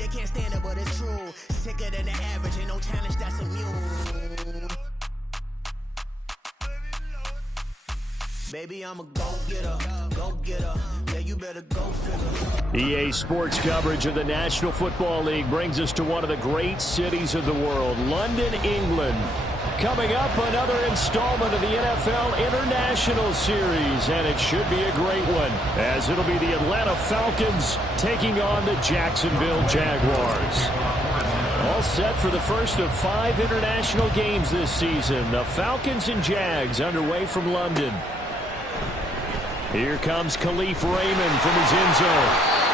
they can't stand it, but it's true. Sicker than the average, ain't no challenge that's immune. Baby, I'm a go-getter, go-getter. Yeah, you better go figure. EA Sports coverage of the National Football League brings us to one of the great cities of the world, London, England. Coming up, another installment of the NFL International Series, and it should be a great one, as it'll be the Atlanta Falcons taking on the Jacksonville Jaguars. All set for the first of 5 international games this season. The Falcons and Jags underway from London. Here comes Khalif Raymond from his end zone.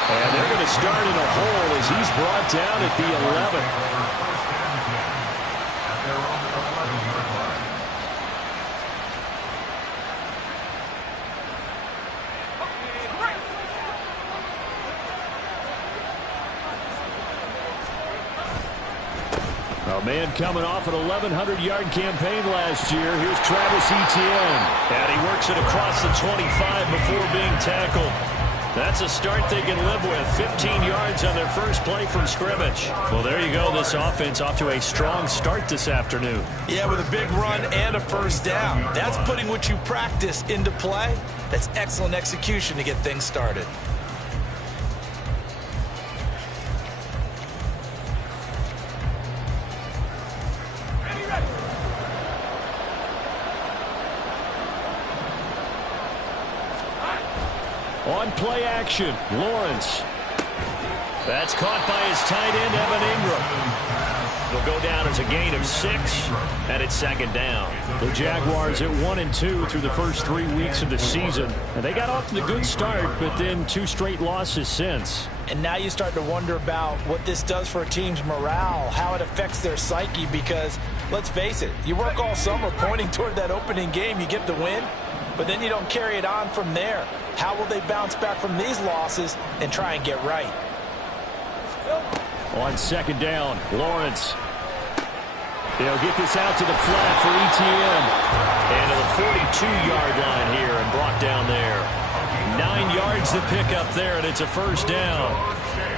And they're going to start in a hole as he's brought down at the 11. A man coming off an 1,100-yard campaign last year. Here's Travis Etienne. And he works it across the 25 before being tackled. That's a start they can live with. 15 yards on their first play from scrimmage. Well, there you go. This offense off to a strong start this afternoon. Yeah, with a big run and a first down. That's putting what you practice into play. That's excellent execution to get things started. On play action, Lawrence. That's caught by his tight end, Evan Ingram. It'll go down as a gain of 6, and it's second down. The Jaguars at 1-2 through the first 3 weeks of the season. And they got off to the good start, but then 2 straight losses since. And now you start to wonder about what this does for a team's morale, how it affects their psyche, because, let's face it, you work all summer pointing toward that opening game, you get the win, but then you don't carry it on from there. How will they bounce back from these losses and try and get right? On second down, Lawrence. They'll get this out to the flat for Etienne. And to the 42-yard line here and brought down there. 9 yards to pick up there, and it's a first down.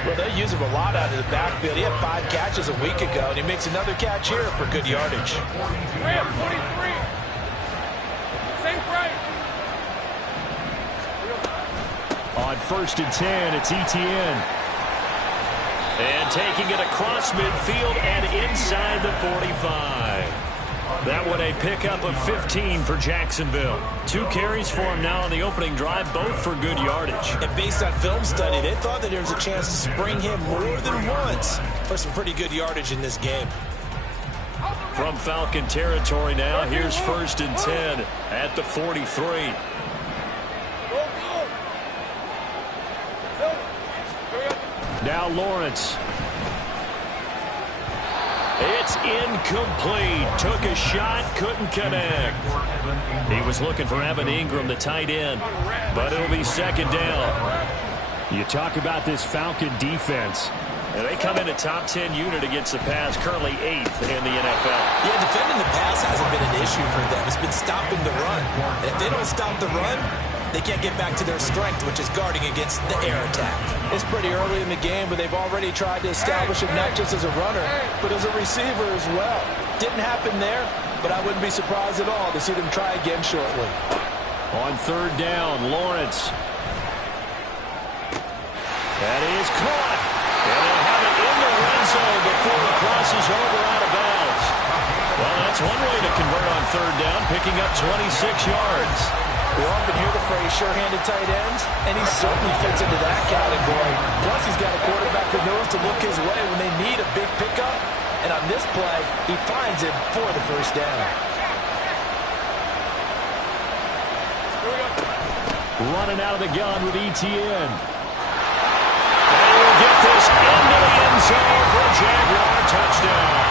Well, they use him a lot out of the backfield. He had 5 catches a week ago, and he makes another catch here for good yardage. 43. Same price. On first and 10, it's Etienne. And taking it across midfield and inside the 45. That one a pickup of 15 for Jacksonville. 2 carries for him now on the opening drive, both for good yardage. And based on film study, they thought that there was a chance to spring him more than once for some pretty good yardage in this game. From Falcon territory now, here's first and 10 at the 43. Now Lawrence. It's incomplete. Took a shot, couldn't connect. He was looking for Evan Ingram, the tight end, but it'll be second down. You talk about this Falcon defense. And they come in a top 10 unit against the pass, currently 8th in the NFL. Yeah, defending the pass hasn't been an issue for them. It's been stopping the run. And if they don't stop the run, they can't get back to their strength, which is guarding against the air attack. It's pretty early in the game, but they've already tried to establish him not just as a runner, but as a receiver as well. Didn't happen there, but I wouldn't be surprised at all to see them try again shortly. On third down, Lawrence. That is caught. And they'll have it in the red zone before it crosses over out of bounds. Well, that's one way to convert on third down, picking up 26 yards. We often hear the phrase sure-handed tight ends, and he certainly fits into that category. Plus, he's got a quarterback who knows to look his way when they need a big pickup. And on this play, he finds it for the first down. Running out of the gun with Etienne. And he'll get this into the end zone for a Jaguar touchdown.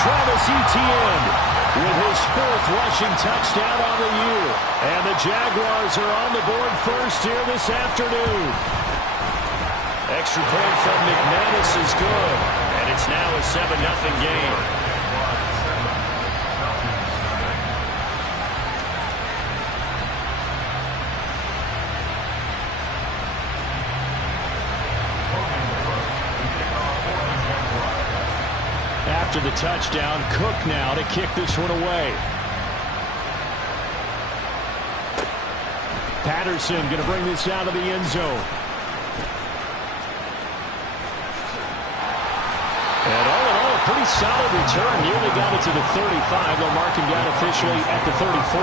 Travis Etienne with his 4th rushing touchdown on the year. And the Jaguars are on the board first here this afternoon. Extra point from McManus is good. And it's now a 7-0 game. after the touchdown. Cook now to kick this one away. Patterson going to bring this out of the end zone. And all in all, a pretty solid return. Nearly got it to the 35. They'll mark him down officially at the 34.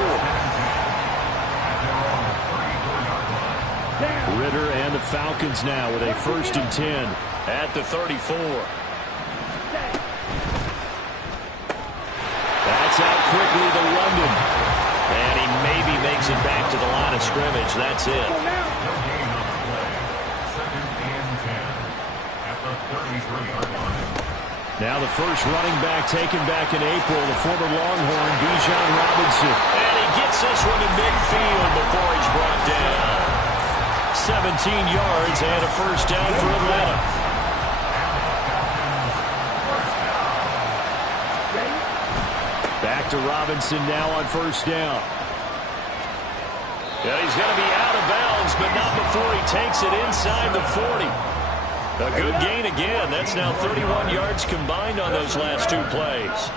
Ritter and the Falcons now with a 1st and 10 at the 34. That's out quickly to London. And he maybe makes it back to the line of scrimmage. That's it. Now the first running back taken back in April, the former Longhorn, Bijan Robinson. And he gets this one in midfield before he's brought down. 17 yards and a 1st down for Atlanta. Back to Robinson now on 1st down. Yeah, he's going to be out of bounds, but not before he takes it inside the 40. A good gain again. That's now 31 yards combined on those last 2 plays.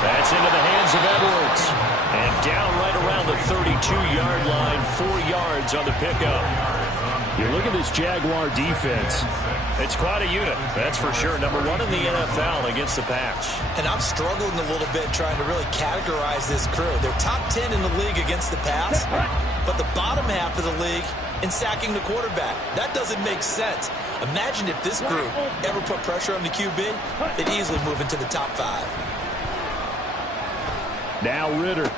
That's into the hands of Edwards. And down right around the 32-yard line, 4 yards on the pickup. You look at this Jaguar defense. It's quite a unit, that's for sure. Number 1 in the NFL against the pass. And I'm struggling a little bit trying to really categorize this crew. They're top 10 in the league against the pass, but the bottom half of the league in sacking the quarterback. That doesn't make sense. Imagine if this group ever put pressure on the QB, they'd easily move into the top 5. Now Ritter.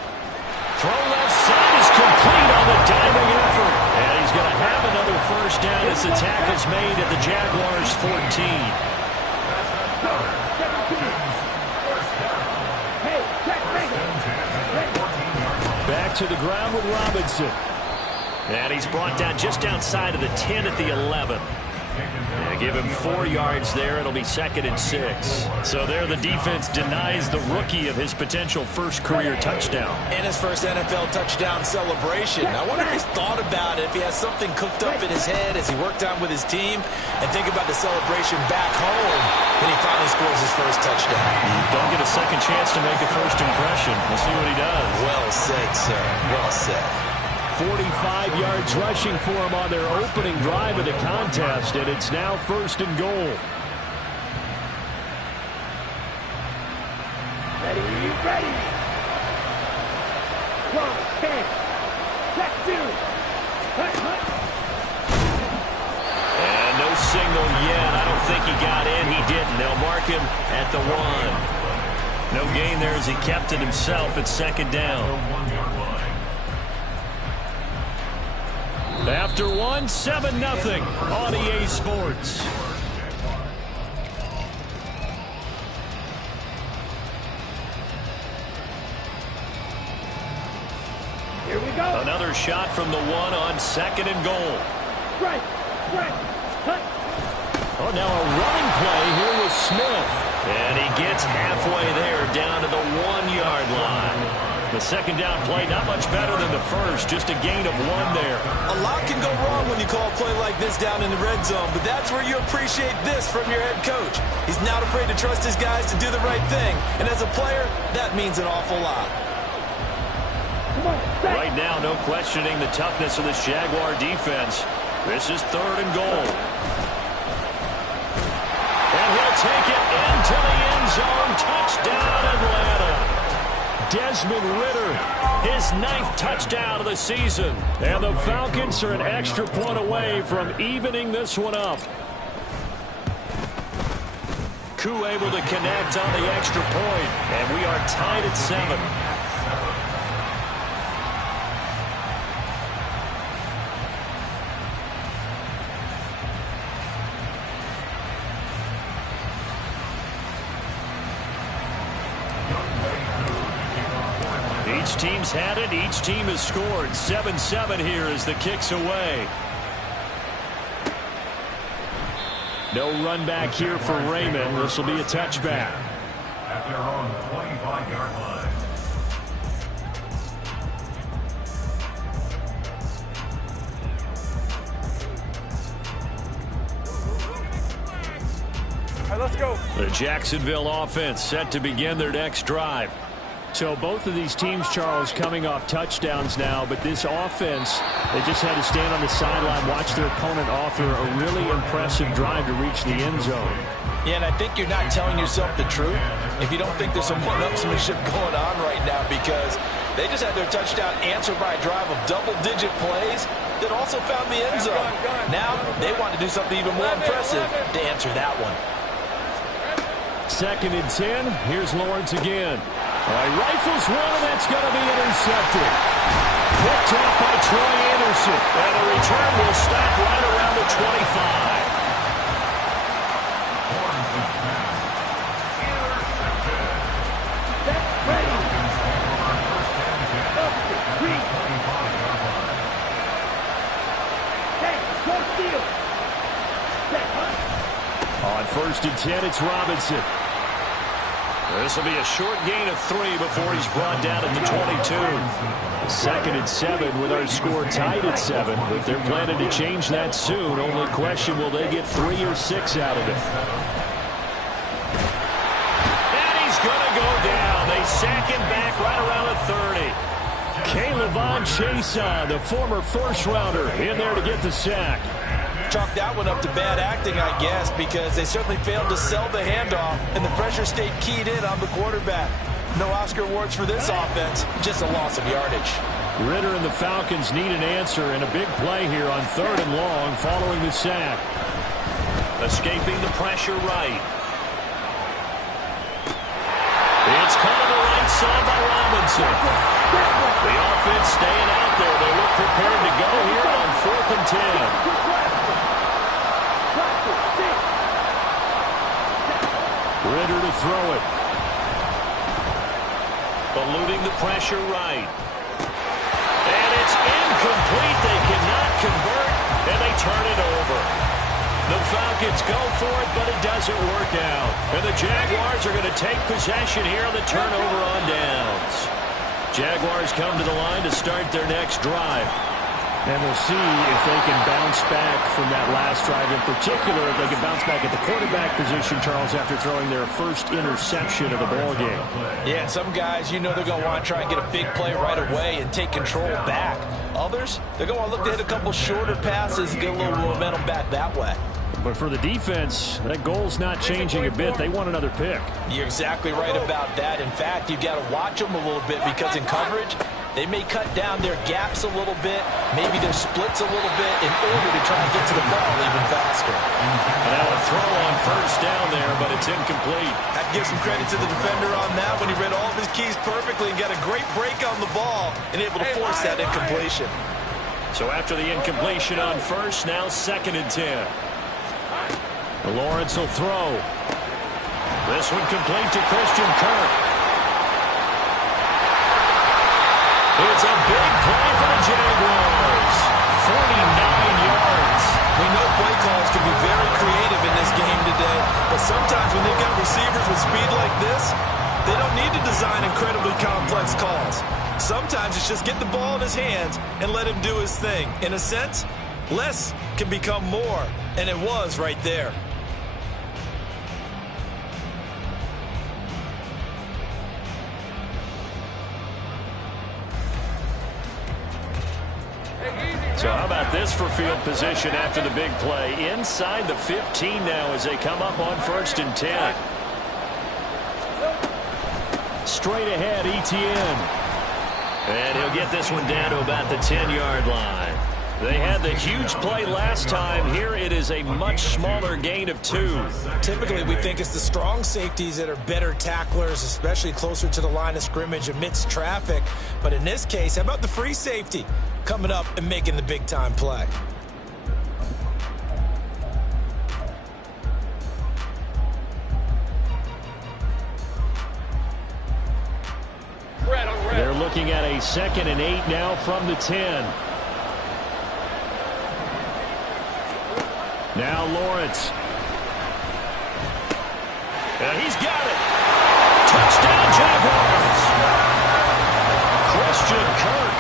Throw left side is complete on the diving effort. And he's going to have another 1st down as the tackle's made at the Jaguars' 14. Back to the ground with Robinson. And he's brought down just outside of the 10 at the 11. Yeah, give him 4 yards there. It'll be 2nd and 6. So there the defense denies the rookie of his potential first career touchdown. And his first NFL touchdown celebration. I wonder if he's thought about it, if he has something cooked up in his head as he worked on with his team, and think about the celebration back home when he finally scores his first touchdown. Don't get a second chance to make a first impression. We'll see what he does. Well said, sir. Well said. 45 yards rushing for him on their opening drive of the contest, and it's now 1st and goal. Ready. 1, 10. Check 2. And no signal yet. I don't think he got in. He didn't. They'll mark him at the 1. No gain there as he kept it himself at 2nd down. After 1, 7-0 on EA Sports. Here we go. Another shot from the 1 on 2nd and goal. Right. Oh, now a running play here with Smith. And he gets halfway there down to the 1-yard line. The 2nd down play, not much better than the first, just a gain of 1 there. A lot can go wrong when you call a play like this down in the red zone, but that's where you appreciate this from your head coach. He's not afraid to trust his guys to do the right thing, and as a player, that means an awful lot. Right now, no questioning the toughness of this Jaguar defense. This is 3rd and goal. And he'll take it into the end zone. Touchdown, Atlanta. Desmond Ritter, his 9th touchdown of the season. And the Falcons are an extra point away from evening this one up. Koo able to connect on the extra point, and we are tied at 7. Each team's had it. Each team has scored. 7-7 here as the kick's away. No run back here for Raymond. This will be a touchback. At their own 25-yard line. let's go. The Jacksonville offense set to begin their next drive. So both of these teams, Charles, coming off touchdowns now, but this offense, they just had to stand on the sideline, watch their opponent offer a really impressive drive to reach the end zone. Yeah, and I think you're not telling yourself the truth if you don't think there's some one-upsmanship going on right now, because they just had their touchdown answered by a drive of double-digit plays that also found the end zone. Now they want to do something even more impressive to answer that one. 2nd and 10. Here's Lawrence again. All right, rifles one, and that's going to be intercepted. Picked up by Troy Anderson. And the return will stop right around the 25. On 1st and 10, it's Robinson. This will be a short gain of 3 before he's brought down at the 22. 2nd and 7 with our score tied at 7, but they're planning to change that soon. Only question, will they get 3 or 6 out of it? And he's going to go down. They sack him back right around the 30. Caleb Chason, the former first-rounder, in there to get the sack. Chalk that one up to bad acting, I guess, because they certainly failed to sell the handoff, and the pressure stayed keyed in on the quarterback. No Oscar awards for this offense, just a loss of yardage. Ritter and the Falcons need an answer, and a big play here on 3rd and long following the sack. Escaping the pressure right. It's caught on the right side by Robinson. The offense staying out there. They look prepared to go here on 4th and 10. Ritter to throw it. Eluding the pressure right. And it's incomplete. They cannot convert, and they turn it over. The Falcons go for it, but it doesn't work out. And the Jaguars are going to take possession here on the turnover on downs. Jaguars come to the line to start their next drive. And we'll see if they can bounce back from that last drive. In particular, if they can bounce back at the quarterback position, Charles, after throwing their first interception of the ball game. Yeah, some guys, you know they're going to want to try and get a big play right away and take control back. Others, they're going to look to hit a couple shorter passes and get a little momentum back that way. But for the defense, that goal's not changing a bit. They want another pick. You're exactly right about that. In fact, you've got to watch them a little bit, because in coverage, they may cut down their gaps a little bit, maybe their splits a little bit, in order to try and get to the ball even faster. Now a throw on 1st down there, but it's incomplete. I have to give some credit to the defender on that when he read all of his keys perfectly and got a great break on the ball and able to force that incompletion. So after the incompletion on 1st, now 2nd and 10. Lawrence will throw. This one complete to Christian Kirk. It's a big play for the Jaguars. 49 yards. We know play calls can be very creative in this game today, but sometimes when they've got receivers with speed like this, they don't need to design incredibly complex calls. Sometimes it's just get the ball in his hands and let him do his thing. In a sense, less can become more, and it was right there. So how about this for field position after the big play? Inside the 15 now as they come up on 1st and 10. Straight ahead, Etienne. And he'll get this one down to about the 10-yard line. They had the huge play last time. Here it is a much smaller gain of 2. Typically, we think it's the strong safeties that are better tacklers, especially closer to the line of scrimmage amidst traffic. But in this case, how about the free safety coming up and making the big-time play? They're looking at a 2nd and 8 now from the 10. Now Lawrence. And he's got it. Touchdown, Jaguars. Christian Kirk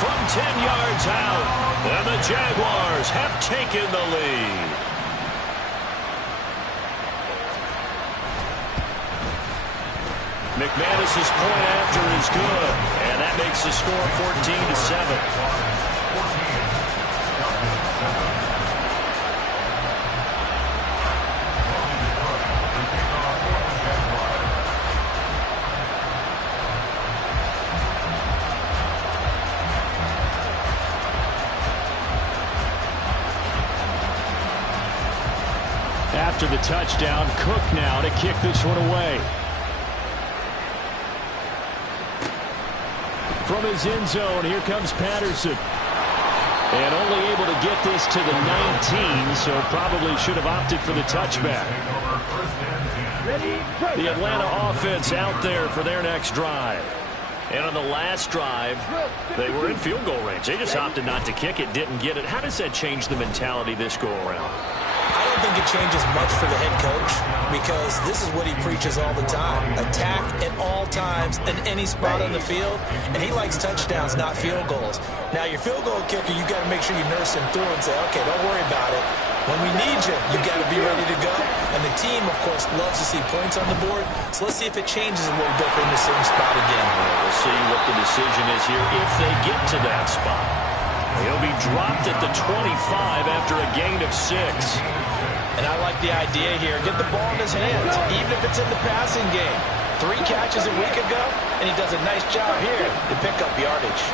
from 10 yards out. And the Jaguars have taken the lead. McManus's point after is good, and that makes the score 14-7. After the touchdown, Cook now to kick this one away. From his end zone, here comes Patterson. And only able to get this to the 19, so probably should have opted for the touchback. The Atlanta offense out there for their next drive. And on the last drive, they were in field goal range. They just opted not to kick it, didn't get it. How does that change the mentality this go around? I don't think it changes much for the head coach because this is what he preaches all the time. Attack at all times in any spot on the field, and he likes touchdowns, not field goals. Now, your field goal kicker, you got to make sure you nurse him through and say, okay, don't worry about it. When we need you, you got to be ready to go. And the team, of course, loves to see points on the board, so let's see if it changes a little bit in the same spot again. We'll see what the decision is here if they get to that spot. He'll be dropped at the 25 after a gain of 6. And I like the idea here. Get the ball in his hands, even if it's in the passing game. 3 catches a week ago, and he does a nice job here to pick up yardage.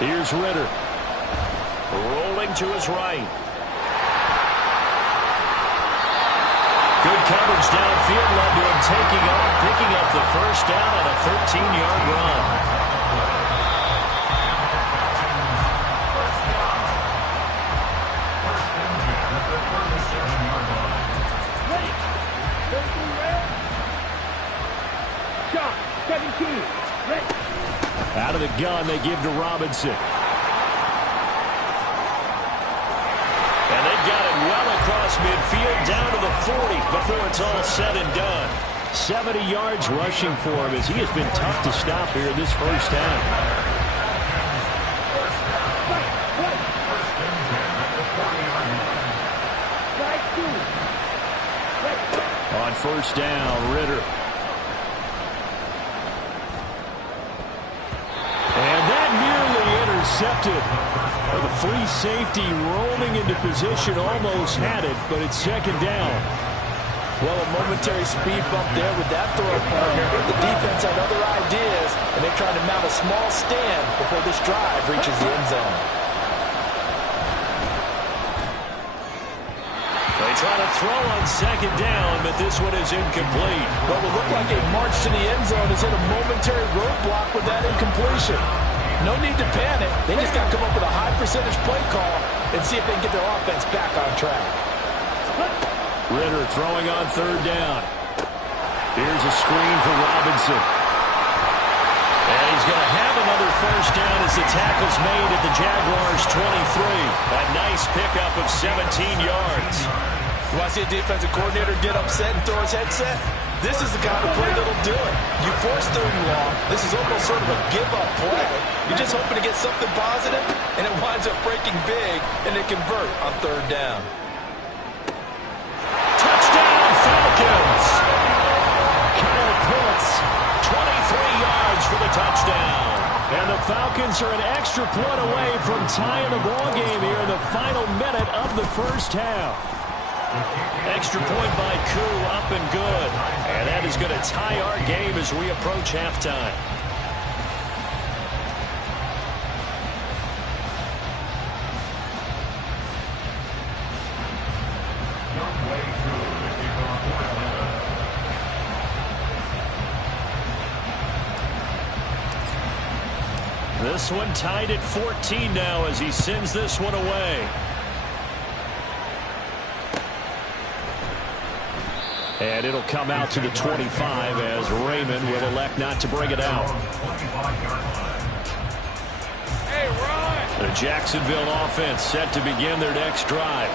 Here's Ritter. Rolling to his right. Good coverage downfield led to him taking off, picking up the first down on a 13-yard run. Out of the gun, they give to Robinson. And they've got it well across midfield, down to the 40 before it's all said and done. 70 yards rushing for him as he has been tough to stop here in this first half. On first down, Ritter. Intercepted. The free safety rolling into position, almost had it, but it's second down. Well, a momentary speed bump there with that throw partner. The defense had other ideas, and they're trying to mount a small stand before this drive reaches the end zone. They try to throw on second down, but this one is incomplete. What will look like a march to the end zone is hit a momentary roadblock with that incompletion. No need to panic. They just got to come up with a high percentage play call and see if they can get their offense back on track. Ritter throwing on third down. Here's a screen for Robinson. And he's going to have another first down as the tackle's made at the Jaguars' 23. A nice pickup of 17 yards. You want to see a defensive coordinator get upset and throw his headset? This is the kind of play that'll do it. You force third and long. This is almost sort of a give-up play. You're just hoping to get something positive, and it winds up breaking big, and they convert on third down. Touchdown, Falcons! Kyle Pitts, 23 yards for the touchdown. And the Falcons are an extra point away from tying the ball game here in the final minute of the first half. Extra point by Koo, up and good. And that is going to tie our game as we approach halftime. This one tied at 14 now as he sends this one away. And it'll come out to the 25 as Raymond will elect not to bring it out. The Jacksonville offense set to begin their next drive.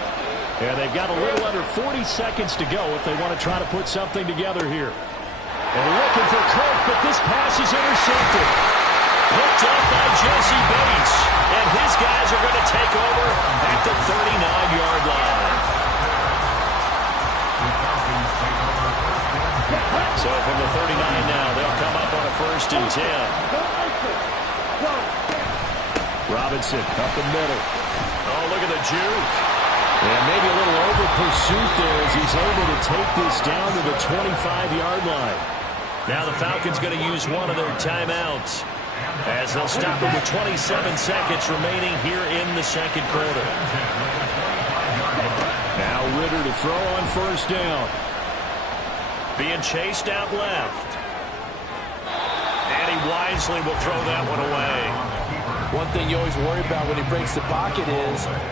And they've got a little under 40 seconds to go if they want to try to put something together here. And looking for Cook, but this pass is intercepted. Picked up by Jesse Bates. And his guys are going to take over at the 39-yard line. So from the 39 now, they'll come up on a 1st and 10. Robinson up the middle. Oh, look at the juke. And maybe a little over pursuit there as he's able to take this down to the 25-yard line. Now the Falcons going to use one of their timeouts as they'll stop it with 27 seconds remaining here in the second quarter. Now Ritter to throw on 1st down. Being chased out left. And he wisely will throw that one away. One thing you always worry about when he breaks the pocket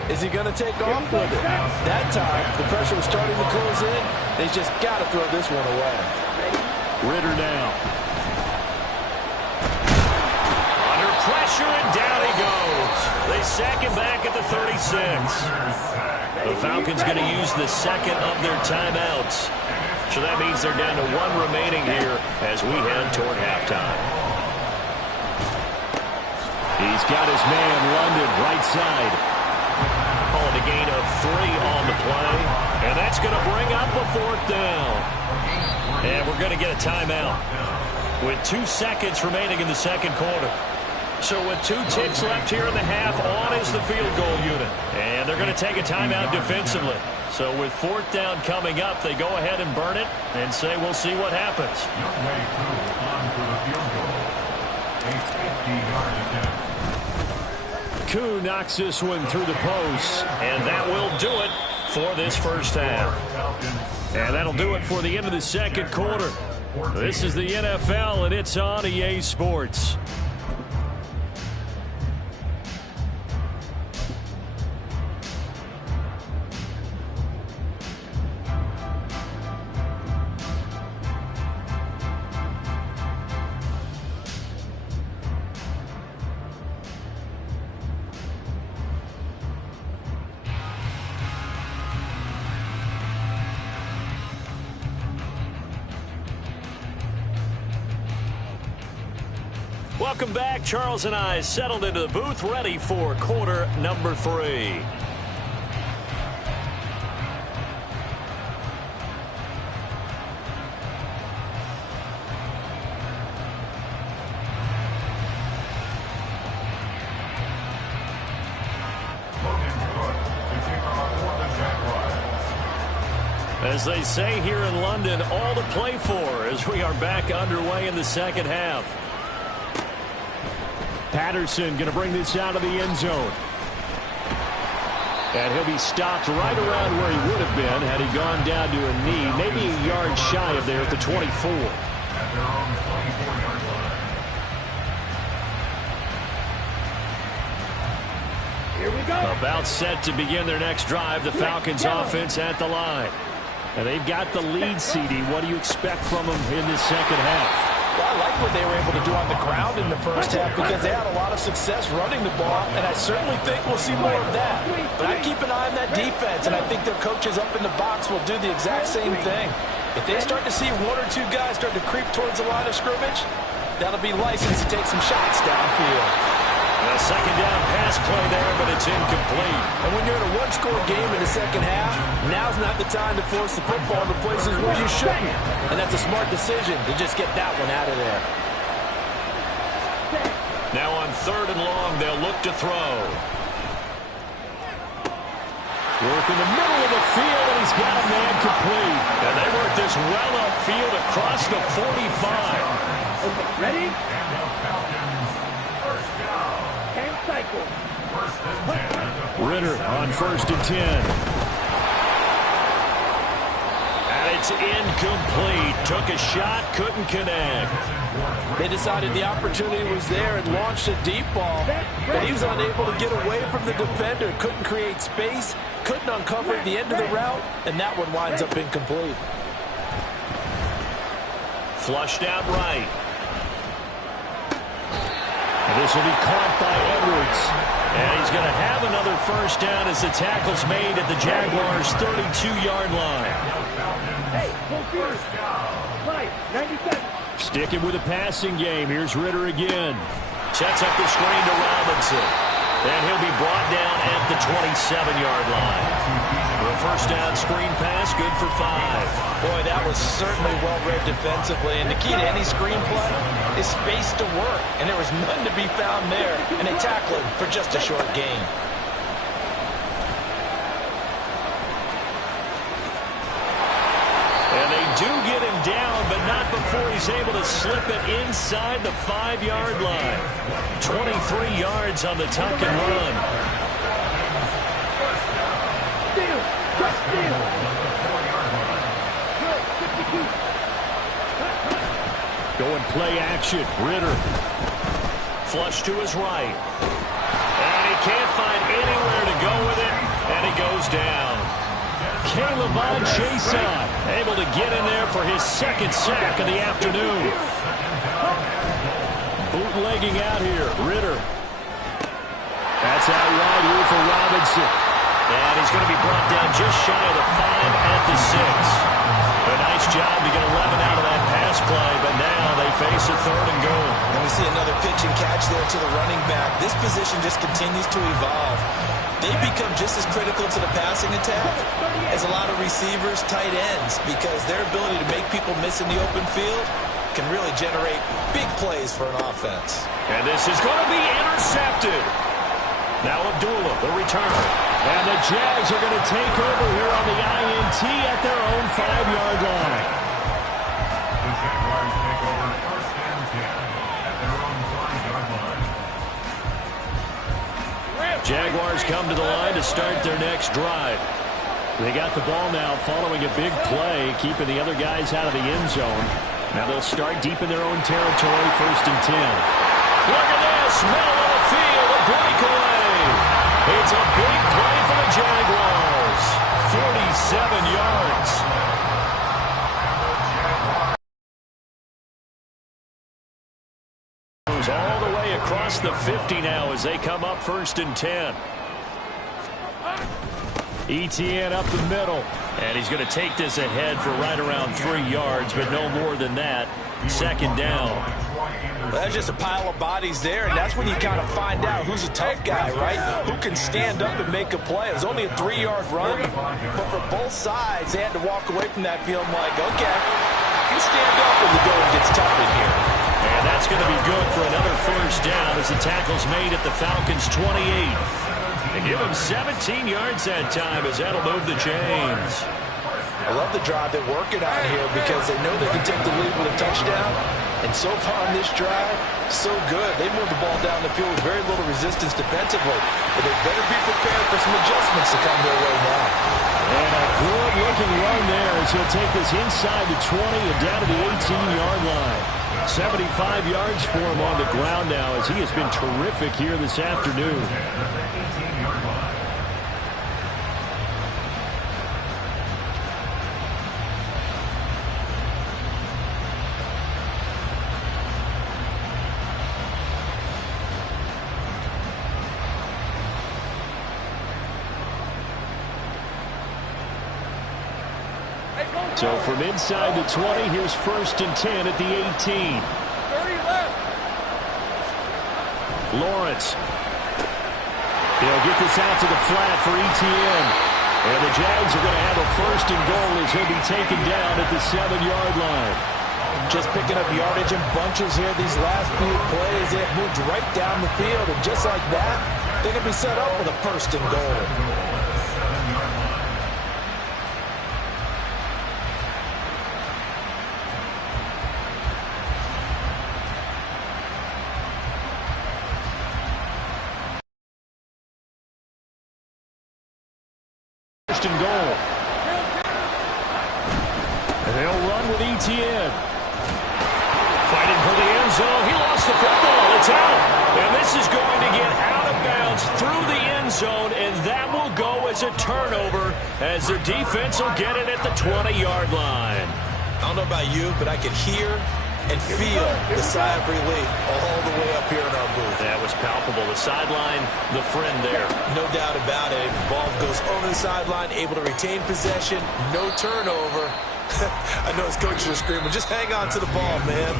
is he going to take off with it? That time, the pressure was starting to close in. They just got to throw this one away. Ritter now. Under pressure, and down he goes. They sack him back at the 36. The Falcons going to use the second of their timeouts. So that means they're down to 1 remaining here as we head toward halftime. He's got his man, London, right side. Calling a gain of 3 on the play. And that's going to bring up a 4th down. And we're going to get a timeout with 2 seconds remaining in the second quarter. So with 2 ticks left here in the half, on is the field goal unit. And they're going to take a timeout defensively. So with 4th down coming up, they go ahead and burn it and say we'll see what happens. Koo knocks this one through the post, and that will do it for this first half. And that'll do it for the end of the second quarter. This is the NFL, and it's on EA Sports. Welcome back. Charles and I settled into the booth, ready for quarter number 3. As they say here in London, all to play for as we are back underway in the second half. Patterson going to bring this out of the end zone. And he'll be stopped right around where he would have been had he gone down to a knee, maybe a yard shy of there at the 24. Here we go. About set to begin their next drive, the Falcons offense at the line. And they've got the lead, CD. What do you expect from them in this second half? Well, I like what they were able to do on the ground in the first half because they had a lot of success running the ball, and I certainly think we'll see more of that. But I keep an eye on that defense, and I think their coaches up in the box will do the exact same thing. If they start to see 1 or 2 guys start to creep towards the line of scrimmage, that'll be license to take some shots downfield. A second down pass play there, but it's incomplete. And when you're in a 1-score game in the second half, now's not the time to force the football to places where you shouldn't. And that's a smart decision to just get that one out of there. Now on 3rd and long, they'll look to throw. Work in the middle of the field, and he's got a man complete. And they work this well upfield across the 45. Ready? Cycle. Ritter on 1st and 10. And it's incomplete. Took a shot, couldn't connect. They decided the opportunity was there and launched a deep ball, but he was unable to get away from the defender. Couldn't create space, couldn't uncover the end of the route, and that one winds up incomplete. Flushed out right. This will be caught by Edwards. And he's going to have another first down as the tackle's made at the Jaguars' 32-yard line. Hey, full first down. 97. Sticking with the passing game. Here's Ritter again. Sets up the screen to Robinson. And he'll be brought down at the 27-yard line. The first down screen pass, good for 5. Boy, that was certainly well-read defensively, and the key to any screen play is space to work, and there was none to be found there, and they tackle him for just a short gain. And they do get him down, but not before he's able to slip it inside the 5-yard line. 23 yards on the tuck and run. Going play action. Ritter. Flush to his right. And he can't find anywhere to go with it. And he goes down. Caleb Chason able to get in there for his second sack of the afternoon. Bootlegging out here. Ritter. That's out wide here for Robinson. And he's going to be brought down just shy of the 5 at the 6. A nice job to get 11 out of that pass play, but now they face a 3rd and goal. And we see another pitch and catch there to the running back. This position just continues to evolve. They become just as critical to the passing attack as a lot of receivers, tight ends, because their ability to make people miss in the open field can really generate big plays for an offense. And this is going to be intercepted. Now Abdullah, the returner. And the Jags are going to take over here on the INT at their own 5-yard line. The Jaguars take over first and 10 at their own 5-yard line. Jaguars come to the line to start their next drive. They got the ball now following a big play, keeping the other guys out of the end zone. Now they'll start deep in their own territory, first and 10. Look at this, middle of the field, a breakaway. It's a big play for the Jaguars. 47 yards. Goes all the way across the 50 now as they come up first and 10. ETN up the middle. And he's going to take this ahead for right around 3 yards, but no more than that. Second down. Well, that's just a pile of bodies there, and that's when you kind of find out who's a tough guy, right? Who can stand up and make a play. It was only a 3-yard run, but for both sides, they had to walk away from that field like, okay, I can stand up when the going gets tough in here. And that's going to be good for another first down as the tackle's made at the Falcons' 28. They give him 17 yards that time as that'll move the chains. I love the drive they're working on here because they know they can take the lead with a touchdown. And so far on this drive, so good. They moved the ball down the field with very little resistance defensively. But they better be prepared for some adjustments to come their way now. And a good-looking run there as he'll take this inside the 20 and down to the 18-yard line. 75 yards for him on the ground now as he has been terrific here this afternoon. So from inside the 20, here's first and 10 at the 18. 30 left. Lawrence. He'll get this out to the flat for ETN. And the Jags are going to have a first and goal as he'll be taken down at the 7-yard line. Just picking up yardage in bunches here these last few plays. They have moved right down the field, and just like that, they're going to be set up with a first and goal. First and goal. And they'll run with ETN. Fighting for the end zone. He lost the football. It's out. And this is going to get out of bounds through the end zone, and that will go as a turnover as their defense will get it at the 20-yard line. I don't know about you, but I could hear and feel the sigh of relief all the way up here in our booth. That was palpable. The sideline, the friend there. No doubt about it. The ball goes over the sideline, able to retain possession, no turnover. I know his coaches are screaming, just hang on to the ball, man.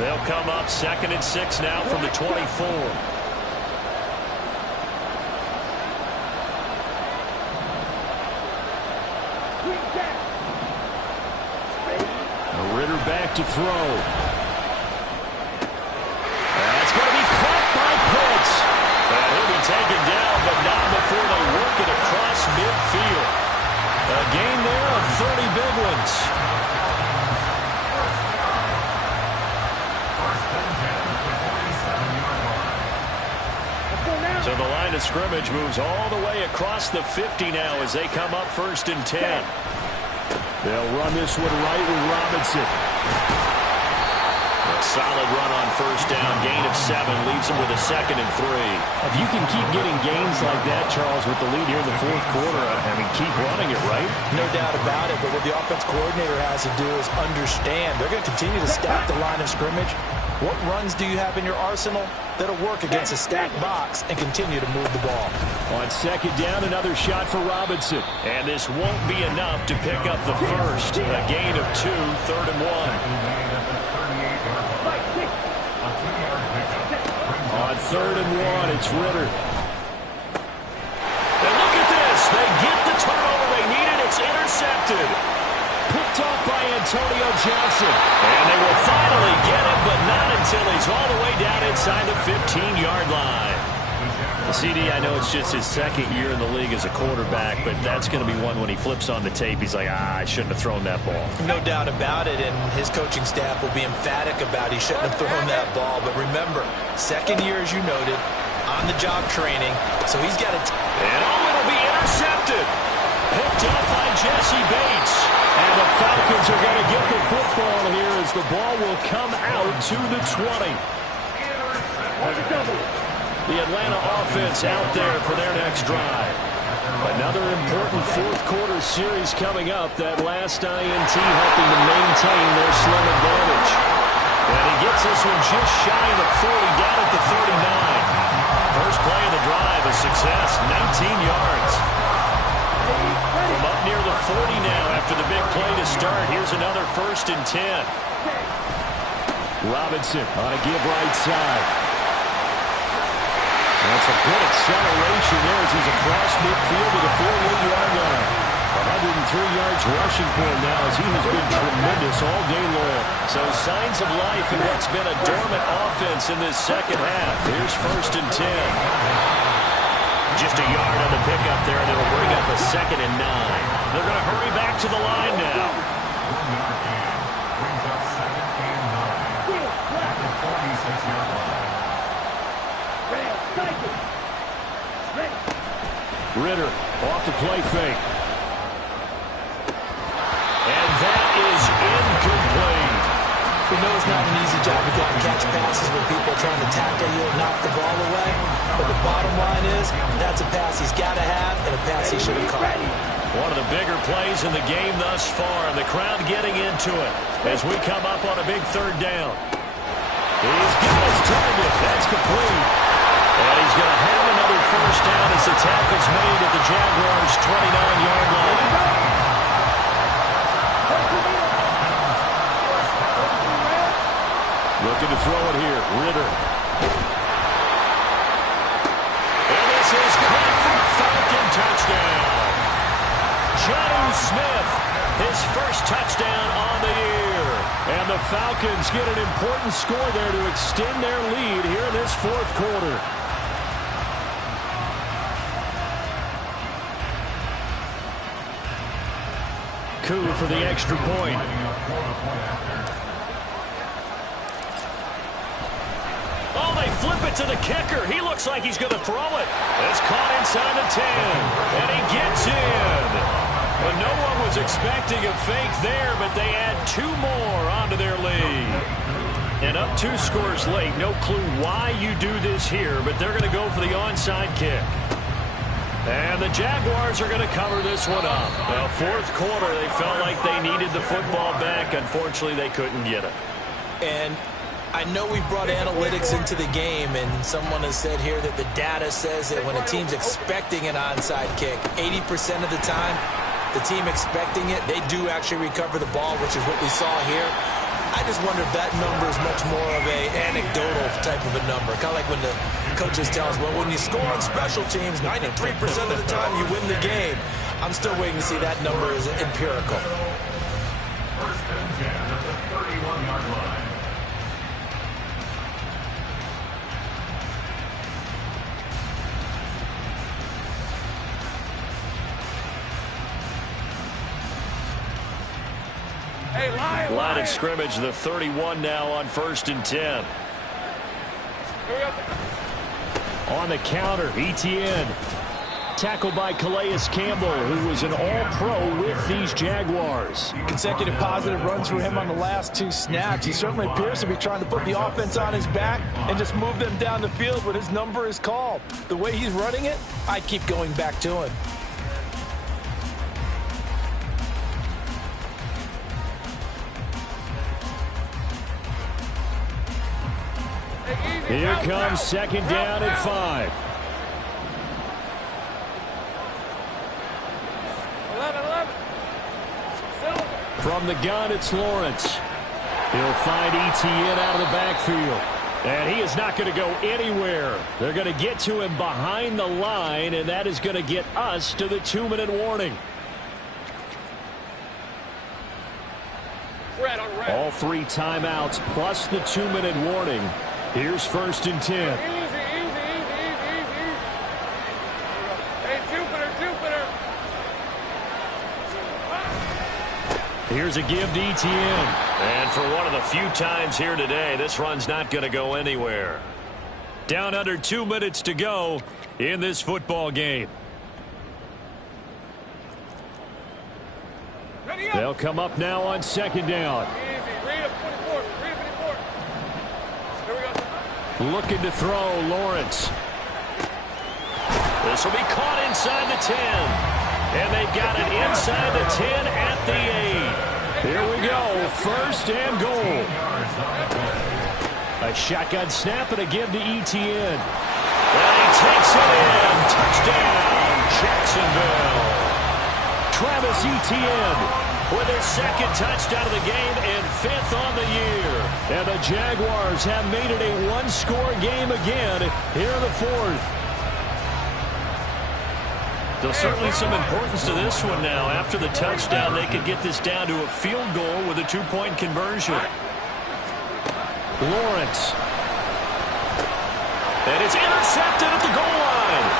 They'll come up 2nd and 6 now from the 24. Ritter back to throw. That's going to be caught by Pitts. And he'll be taken down, but not before they work it across midfield. A gain there of 30 big ones. So the line of scrimmage moves all the way across the 50 now as they come up 1st and 10. They'll run this one right with Robinson. A solid run on 1st down. Gain of 7 leaves them with a 2nd and 3. If you can keep getting gains like that, Charles, with the lead here in the 4th quarter, I mean, keep running it, right? No doubt about it, but what the offense coordinator has to do is understand they're going to continue to stack the line of scrimmage. What runs do you have in your arsenal that'll work against a stacked box and continue to move the ball? On 2nd down, another shot for Robinson. And this won't be enough to pick up the first. A gain of 2, 3rd and 1. On 3rd and 1, it's Ritter. And look at this. They get the turnover they needed. It's intercepted. Picked off by Antonio Johnson. And they will finally get him, but not until he's all the way down inside the 15-yard line. CD, I know it's just his 2nd year in the league as a quarterback, but that's going to be one when he flips on the tape. He's like, I shouldn't have thrown that ball. No doubt about it, and his coaching staff will be emphatic about he shouldn't have thrown that ball. But remember, 2nd year, as you noted, on-the-job training, so he's got it. And it'll be intercepted. Picked up by Jesse Bates. And the Falcons are going to get the football here as the ball will come out to the 20. The Atlanta offense out there for their next drive. Another important 4th quarter series coming up. That last INT helping to maintain their slim advantage. And he gets this one just shy of the 40, down at the 39. First play of the drive, a success, 19 yards. From up near the 40 now after the big play to start. Here's another 1st and 10. Robinson on a give right side. That's a good acceleration there as he's across midfield to the 48-yard line. 103 yards rushing for him now as he has been tremendous all day long. So signs of life in what's been a dormant offense in this 2nd half. Here's 1st and 10. Just a yard on the pickup there, and it'll bring up a 2nd and 9. They're going to hurry back to the line now. Brings up 2nd and 9 at the 46-yard line. Ritter off the play fake. And that is incomplete. We know it's not an easy job to go and catch passes when people are trying to tackle you and knock the ball away. But the bottom line is, that's a pass he's got to have and a pass he should have caught. One of the bigger plays in the game thus far, and the crowd getting into it as we come up on a big 3rd down. He's got his target. That's complete. And he's going to have another 1st down as the tackle's made at the Jaguars' 29-yard line. Looking to throw it here. Ritter. And this is caught for Falcon touchdown. Jonnu Smith, his first touchdown on the year. And the Falcons get an important score there to extend their lead here in this 4th quarter. Coup for the extra point. Oh, they flip it to the kicker. He looks like he's going to throw it. It's caught inside the 10, and he gets in. Well, no one was expecting a fake there, but they add 2 more onto their lead. And up 2 scores late. No clue why you do this here, but they're going to go for the onside kick. And the Jaguars are going to cover this one up. Well, 4th quarter, they felt like they needed the football back. Unfortunately, they couldn't get it. And I know we've brought analytics into the game, and someone has said here that the data says that when a team's expecting an onside kick, 80% of the time, the team expecting it, they do actually recover the ball, which is what we saw here. I just wonder if that number is much more of a anecdotal type of a number. Kind of like when the coaches tell us, well, when you score on special teams, 93% of the time you win the game. I'm still waiting to see that number is empirical. First and 10 at the 31-yard line. Line of scrimmage, the 31 now on 1st and 10. On the counter, Etienne. Tackled by Calais Campbell, who was an all-pro with these Jaguars. Consecutive positive runs for him on the last 2 snaps. He certainly appears to be trying to put the offense on his back and just move them down the field when his number is called. The way he's running it, I keep going back to him. Here comes 2nd down at 5. 11. From the gun, it's Lawrence. He'll find Etienne out of the backfield. And he is not going to go anywhere. They're going to get to him behind the line, and that is going to get us to the 2-minute warning. All 3 timeouts plus the 2-minute warning. Here's 1st and 10. Easy. Hey, Jupiter. Here's a give to Etienne. And for one of the few times here today, this run's not going to go anywhere. Down under 2 minutes to go in this football game. They'll come up now on 2nd down. Read up 24. Here we go. Looking to throw, Lawrence. This will be caught inside the 10. And they've got it inside the 10 at the 8. Here we go, 1st and goal. A shotgun snap and a give to Etienne. And he takes it in. Touchdown, Jacksonville. Travis Etienne with his 2nd touchdown of the game and 5th on the year. And the Jaguars have made it a 1-score game again here in the 4th. There's certainly some importance to this one now. After the touchdown, they could get this down to a field goal with a 2-point conversion. Lawrence. And it's intercepted at the goal line.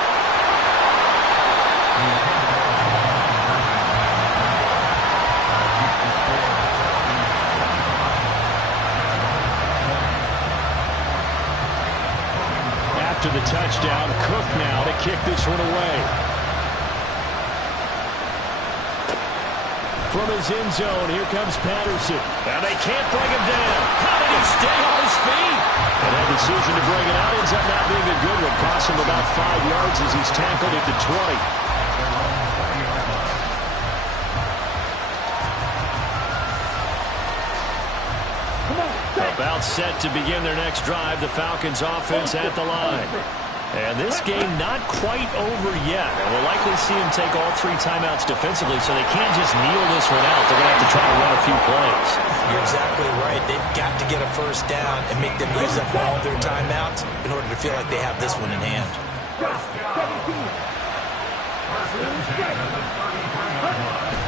After the touchdown, Cook now to kick this one away. From his end zone, here comes Patterson. And they can't bring him down. How did he stay on his feet? And that decision to bring it out ends up not being a good one. Cost him about 5 yards as he's tackled at the 20. About set to begin their next drive. The Falcons offense at the line. And this game not quite over yet. And we'll likely see him take all 3 timeouts defensively, so they can't just kneel this one out. They're going to have to try to run a few plays. You're exactly right. They've got to get a 1st down and make them use up all their timeouts in order to feel like they have this one in hand.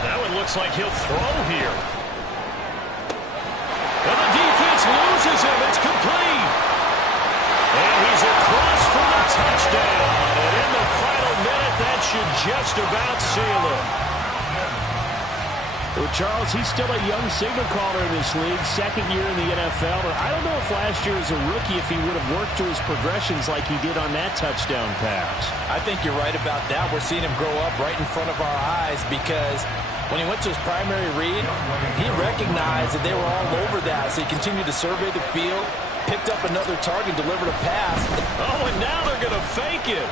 That one looks like he'll throw here. And the defense loses him. It's complete. And he's across for the touchdown. And in the final minute, that should just about seal it. Well, Charles, he's still a young signal caller in this league, 2nd year in the NFL. And I don't know if last year as a rookie, if he would have worked through his progressions like he did on that touchdown pass. I think you're right about that. We're seeing him grow up right in front of our eyes because when he went to his primary read, he recognized that they were all over that. So he continued to survey the field, picked up another target, delivered a pass. Oh, and now they're going to fake it.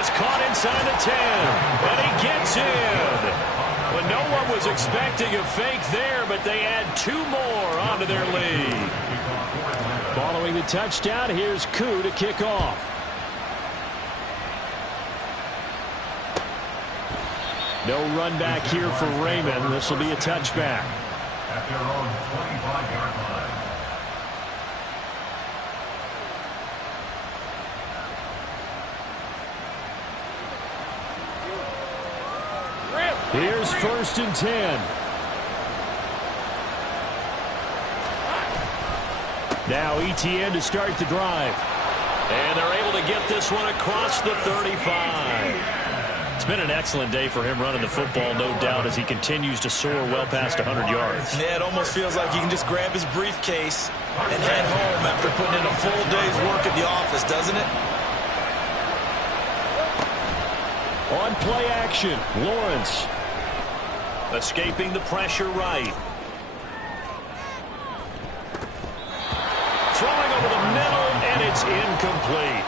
It's caught inside the 10, and he gets in. Well, no one was expecting a fake there, but they add 2 more onto their lead. Following the touchdown, here's Koo to kick off. No run back here for Raymond. This will be a touchback. at their own 25-yard line. Here's 1st and 10. Now ETN to start the drive. And they're able to get this one across the 35. It's been an excellent day for him running the football, no doubt, as he continues to soar well past 100 yards. Yeah, it almost feels like he can just grab his briefcase and head home after putting in a full day's work at the office, doesn't it? On play action, Lawrence. Escaping the pressure right. Throwing over the middle, and it's incomplete.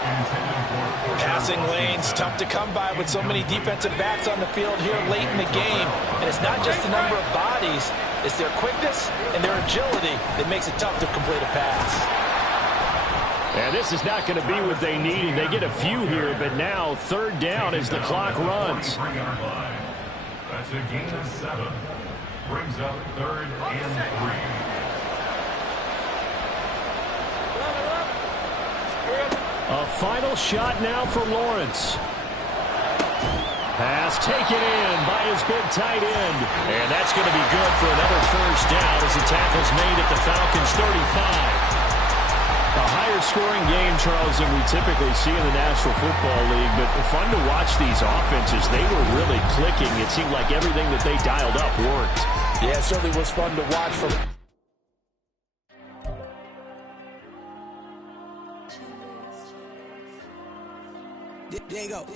Passing lanes, tough to come by with so many defensive backs on the field here late in the game. And it's not just the number of bodies, it's their quickness and their agility that makes it tough to complete a pass. And this is not going to be what they needed. They get a few here, but now 3rd down as the clock runs. That's a gain of 7. Brings up 3rd and 3. A final shot now for Lawrence. Pass taken in by his big tight end. And that's going to be good for another 1st down as the tackle's made at the Falcons' 35. A higher scoring game, Charles, than we typically see in the National Football League, but fun to watch these offenses. They were really clicking. It seemed like everything that they dialed up worked. Yeah, it certainly was fun to watch from. There you go.